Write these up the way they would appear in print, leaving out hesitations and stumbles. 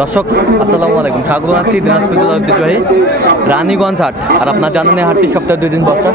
দর্শক আসসালামু আলাইকুম, স্বাগত জানাচ্ছি দিনাজপুর জেলার ঐতিহ্যবাহী রানীগঞ্জ হাট। আর আপনার জানেন এই হাটটি সপ্তাহে 2 দিন বসে,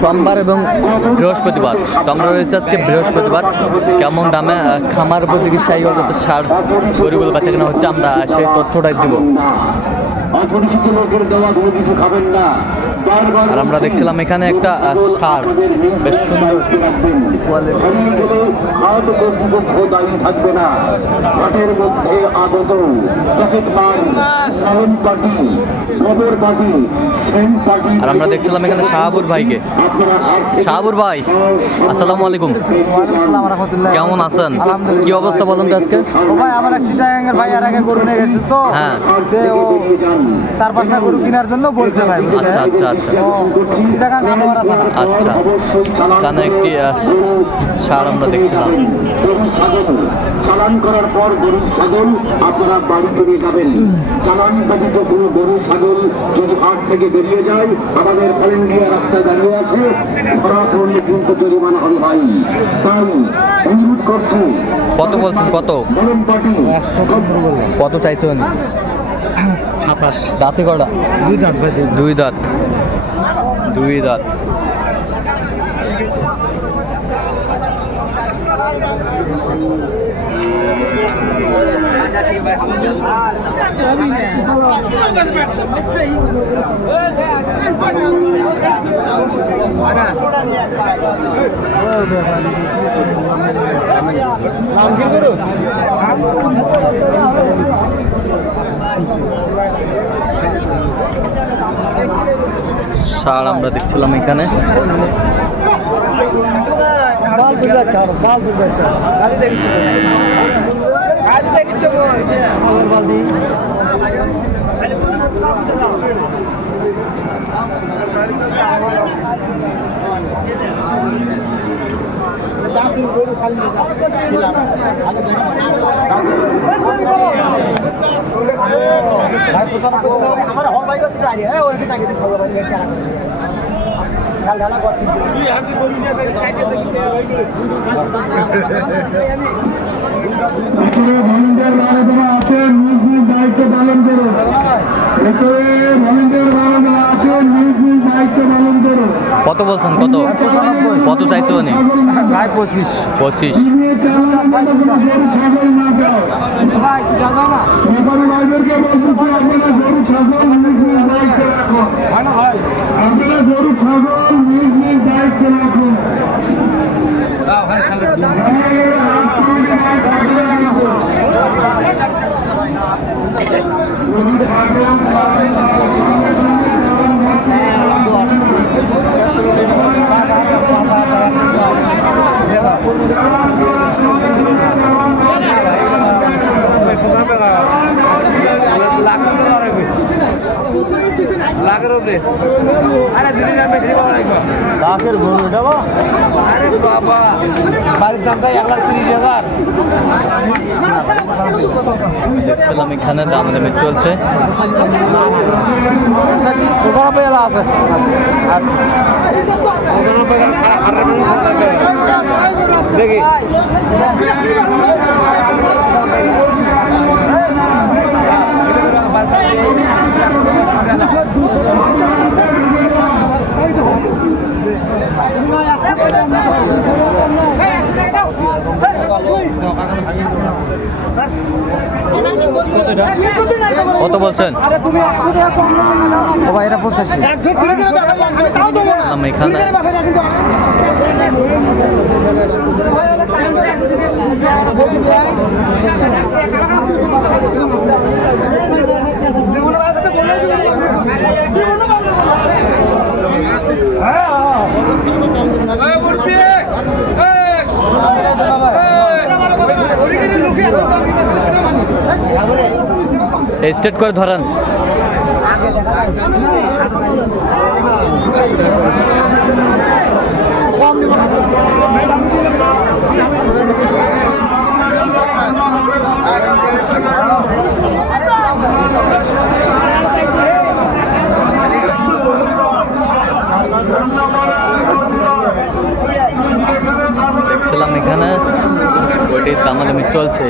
সোমবার এবং বৃহস্পতিবার। তো আমরা রয়েছে আজকে বৃহস্পতিবার। কেমন দামে খামার চিকিৎসা সার গরুগুলো বেচা কেনা হচ্ছে, আমরা সেই তথ্যটাই দিব। অপরিচিত লোকের দেওয়া কোনো কিছু খাবেন না। আর আমরা দেখছিলাম এখানে একটা সার বেশ সুন্দর হাট কর্তৃপক্ষ দায়ী থাকবে না। হাটের মধ্যে আগত পকেট মাল, লালন পাটি, গোবর পাটি, সেন্ট পাটি। আর আমরা দেখছিলাম এখানে শাহাবুর ভাইকে। শাহাবুর ভাই আসসালামু আলাইকুম। কেমন আছেন? কি অবস্থা বলেন তো আজকে? ভাই আমার এক চিটাগাঙ্গের ভাই আর আগে গরু নিয়ে গেছে, তো হ্যাঁ 4-5টা গরু কেনার জন্য বলছে ভাই। আচ্ছা আচ্ছা আচ্ছা আচ্ছা, এখানে একটি সার আমরা দেখছিলাম। গরু ছাগল চালান করার পর গরু ছাগল আপনারা বাড়িতে নিয়ে যাবেন। চালান ব্যতীত কোনো গরু ছাগল যদি হাট থেকে বেরিয়ে যায়, আমাদের ভলেন্টিয়ার রাস্তায় দাঁড়িয়ে আছে, ধরা পড়লে কিন্তু জরিমানা হবে ভাই। তাই অনুরোধ করছি। কত বলছেন? কত লালন পাটি কত চাইছেন? 27 দাঁতে কটা? 2 দাঁত ভাই। 2 দাঁত। 2 দাঁত। সার আমরা দেখছিলাম এখানে। আছে, নিজ নিজ দায়িত্ব পালন করো। কত বলছেন? কত কত চাইছো? ভাই 25। 25। ছাগল না যাও ভাই কি দাদা না ব্যাপারী ভাইদেরকে বলতেছি, আপনারা গরু ছাগল নিজ নিজ দায়িত্ব রাখুন। হয় না ভাই? আপনারা গরু ছাগল নিজ নিজ দায়িত্ব রাখুন। লাখের উপরে আরে দিনের নামে ধরে বাবা রাখবা লাখের গরু দেবো। আরে বাবা বাড়ির দাম তাই 1,30,000। দেখছিলাম এখানে দাম দামে চলছে। দেখি কত বলছেন? ভাই এটা 85। এখানে স্টেট করে ধরেন। দেখছিলাম এখানে ওইটির দামাদামি চলছে।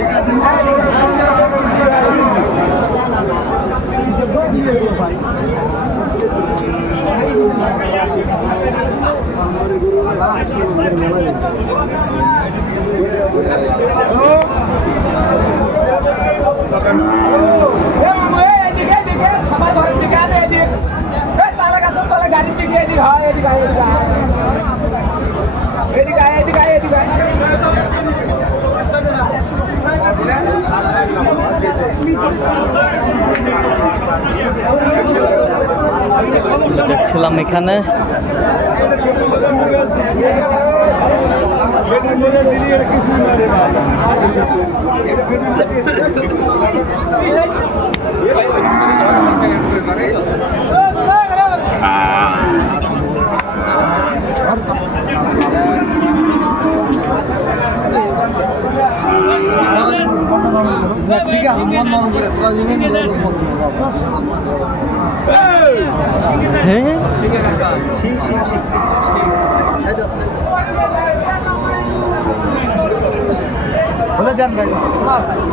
দেখছিলাম এখানে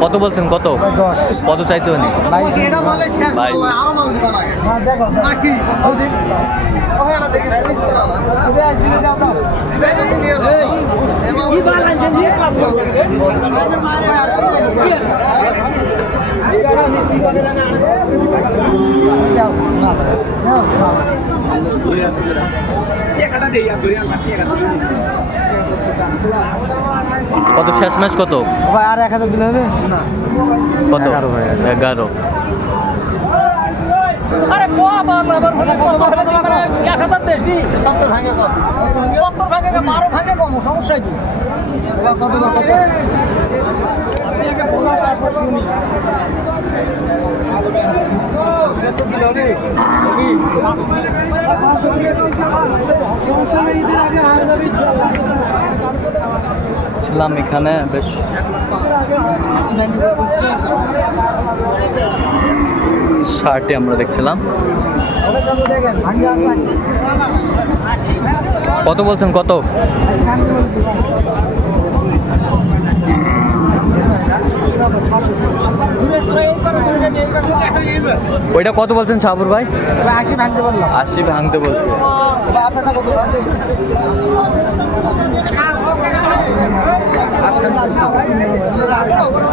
কত বলছেন? কত কত চাইছে উনি? 22। কত শেষ ম্যাচ কত? ভাই আর 1000 দিলে হবে না? কত? 11। আরে আবার 1000 দেশ নি 70 ভাঙে কম 70 ভাঙে 12 ভাঙে কম সমস্যা কি? কত আপনি আগে বলা তারপর শুনি। সে তো দিল রে সমস্যা নেই, ঈদের আগে হারে যাবে ইনশাআল্লাহ। ছিলাম এখানে বেশ শার্টে আমরা দেখছিলাম। কত বলছেন? কত? ওইটা কত বলছেন সাবুর ভাই? 80 ভাঙতে বললাম। 80 ভাঙতে বলছে। আপনারটা কত?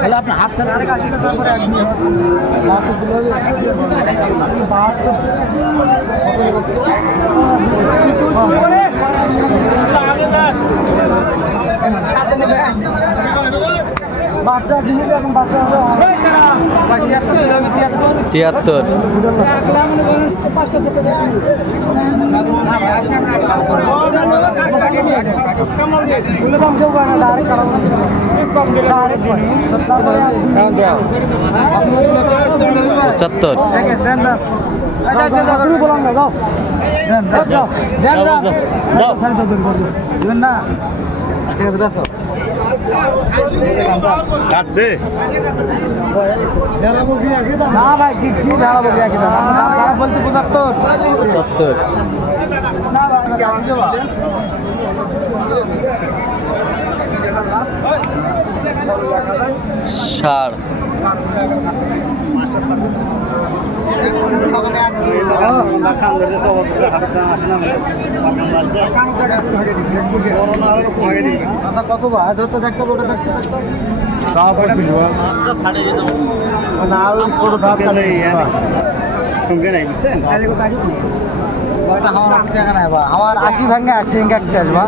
তাহলে আপনার হাত থেকে আরেক 80 তারপরে এক দিয়ে বাচ্চা জিনিস এখন বাচ্চা হবে 73। দাম কেউ করে না ডাইরেক্ট 75। বললাম না যাও না ঠিক আছে বেসো যাচ্ছে না ভাই কি বেড়াবো বিয়া কিনা খারাপ বলছে 75। 70। ষাড় আচ্ছা কত ভাই ধরতে দেখতে ওটা দেখতে সঙ্গে নাই বুঝছেন আমার 80 ভাঙে 80 ইঙ্গা কি আসবা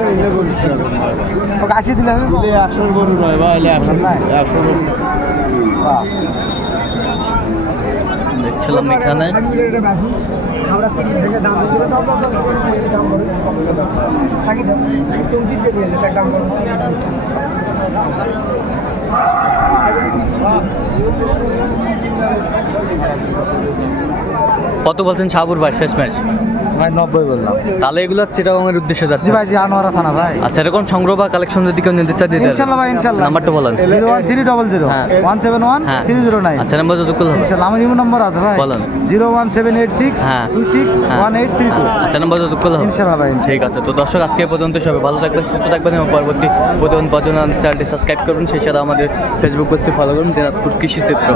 তোকে 80 দিলে হবে 100 গরু নয় বা 100 গরু দেখছিলাম এখানে কত বলছেন সাবুর ভাই শেষ ম্যাচ? ভাই 90 বললাম। তাহলে এগুলো চিটাগংয়ের উদ্দেশ্যে যাচ্ছে। জি ভাই জি আনোয়ারা থানা ভাই। আচ্ছা এরকম সংগ্রহ বা কালেকশন যদি কেউ নিতে চায় দিতে ইনশাআল্লাহ ভাই ইনশাআল্লাহ। নাম্বারটা বলেন। 01300 হ্যাঁ। 171 হ্যাঁ। 309। আচ্ছা নাম্বার যত করলে হবে। ইনশাআল্লাহ আমার নিউ নাম্বার আছে ভাই। বলেন। 01786 হ্যাঁ। 261832। আচ্ছা নাম্বার যত করলে হবে। ইনশাআল্লাহ ভাই। ঠিক আছে, তো দর্শক আজকে এ পর্যন্ত সবাই ভালো থাকবেন, সুস্থ থাকবেন এবং পরবর্তী প্রতিদিন চ্যানেলটি সাবস্ক্রাইব করুন, সেই সাথে আমাদের ফেসবুক পেজটি ফলো করুন দিনাজপুর কৃষি চিত্র।